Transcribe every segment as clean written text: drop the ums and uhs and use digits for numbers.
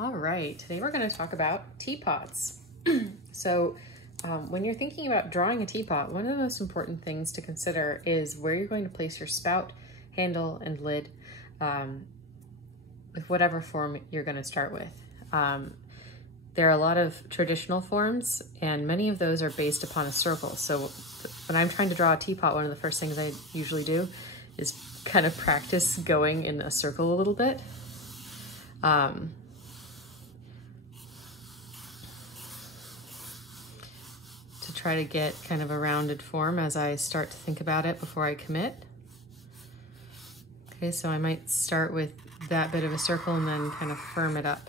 All right, today we're going to talk about teapots. So when you're thinking about drawing a teapot, one of the most important things to consider is where you're going to place your spout, handle, and lid with whatever form you're going to start with. There are a lot of traditional forms, and many of those are based upon a circle. So when I'm trying to draw a teapot, one of the first things I usually do is kind of practice going in a circle a little bit. To try to get kind of a rounded form as I start to think about it before I commit. Okay, so I might start with that bit of a circle and then kind of firm it up.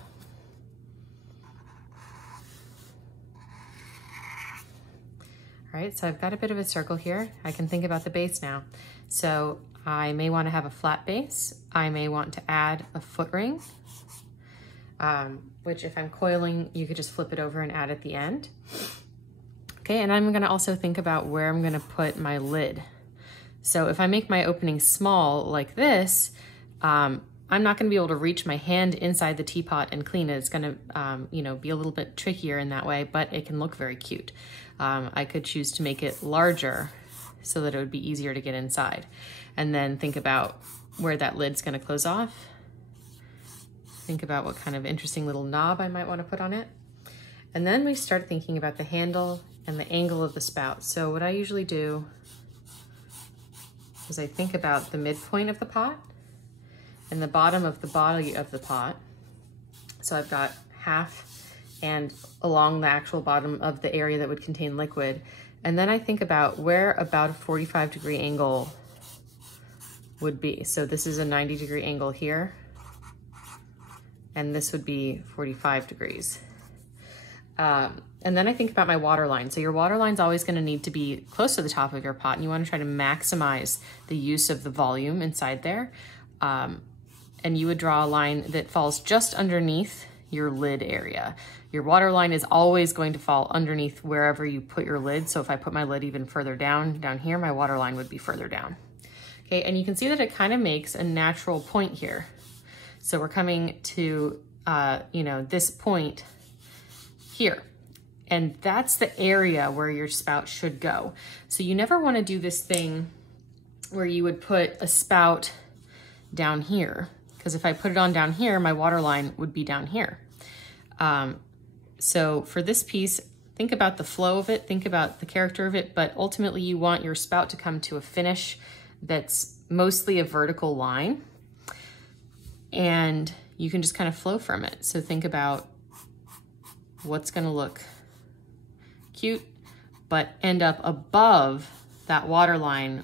All right, so I've got a bit of a circle here. I can think about the base now. So I may want to have a flat base. I may want to add a foot ring, which if I'm coiling, you could just flip it over and add at the end. Okay, and I'm gonna also think about where I'm gonna put my lid. So if I make my opening small like this, I'm not gonna be able to reach my hand inside the teapot and clean it. It's gonna be a little bit trickier in that way, but it can look very cute. I could choose to make it larger so that it would be easier to get inside. And then think about where that lid's gonna close off. Think about what kind of interesting little knob I might wanna put on it. And then we start thinking about the handle and the angle of the spout. So what I usually do is I think about the midpoint of the pot and the bottom of the body of the pot. So I've got half and along the actual bottom of the area that would contain liquid. And then I think about where about a 45-degree angle would be. So this is a 90-degree angle here, and this would be 45 degrees. And then I think about my water line. So your water line's always gonna need to be close to the top of your pot, and you wanna try to maximize the use of the volume inside there. And you would draw a line that falls just underneath your lid area. Your water line is always going to fall underneath wherever you put your lid. So if I put my lid even further down here, my water line would be further down. Okay, and you can see that it kind of makes a natural point here. So we're coming to, this point here. And that's the area where your spout should go. So you never want to do this thing where you would put a spout down here, because if I put it on down here, my water line would be down here. So for this piece, think about the flow of it, think about the character of it, but ultimately you want your spout to come to a finish that's mostly a vertical line, and you can just kind of flow from it. So think about what's going to look cute, but end up above that water line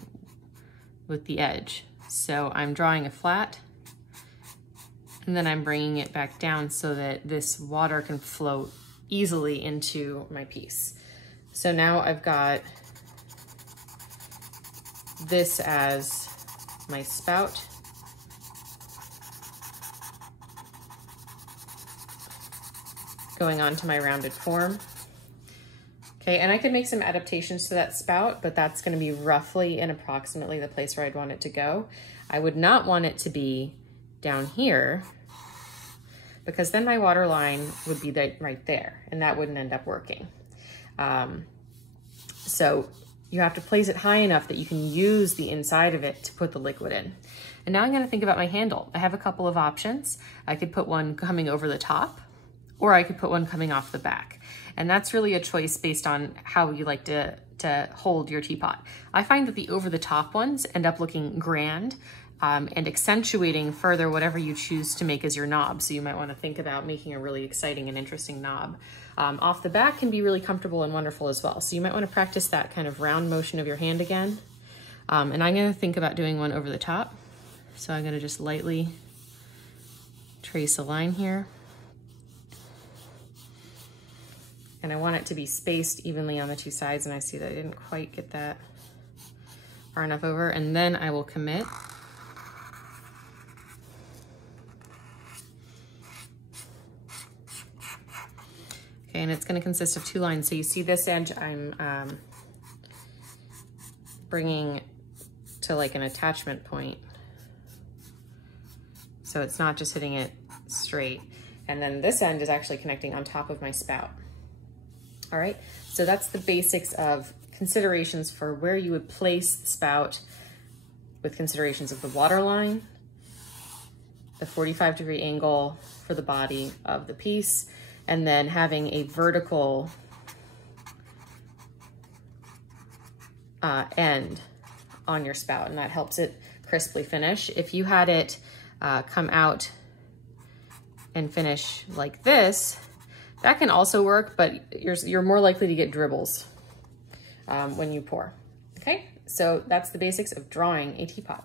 with the edge. So I'm drawing a flat, and then I'm bringing it back down so that this water can flow easily into my piece. So now I've got this as my spout. Going on to my rounded form. Okay, and I could make some adaptations to that spout, but that's gonna be roughly and approximately the place where I'd want it to go. I would not want it to be down here, because then my water line would be right there, and that wouldn't end up working. So you have to place it high enough that you can use the inside of it to put the liquid in. And now I'm gonna think about my handle. I have a couple of options. I could put one coming over the top, or I could put one coming off the back. And that's really a choice based on how you like to hold your teapot. I find that the over-the-top ones end up looking grand and accentuating further whatever you choose to make as your knob. So you might want to think about making a really exciting and interesting knob. Off the back can be really comfortable and wonderful as well. So you might want to practice that kind of round motion of your hand again. And I'm going to think about doing one over the top. So I'm going to just lightly trace a line here. And I want it to be spaced evenly on the two sides, and I see that I didn't quite get that far enough over. And then I will commit. Okay, and it's gonna consist of two lines. So you see this edge I'm bringing to like an attachment point. So it's not just hitting it straight. And then this end is actually connecting on top of my spout. All right, so that's the basics of considerations for where you would place the spout with considerations of the water line, the 45-degree angle for the body of the piece, and then having a vertical end on your spout, and that helps it crisply finish. If you had it come out and finish like this, that can also work, but you're more likely to get dribbles when you pour. Okay, so that's the basics of drawing a teapot.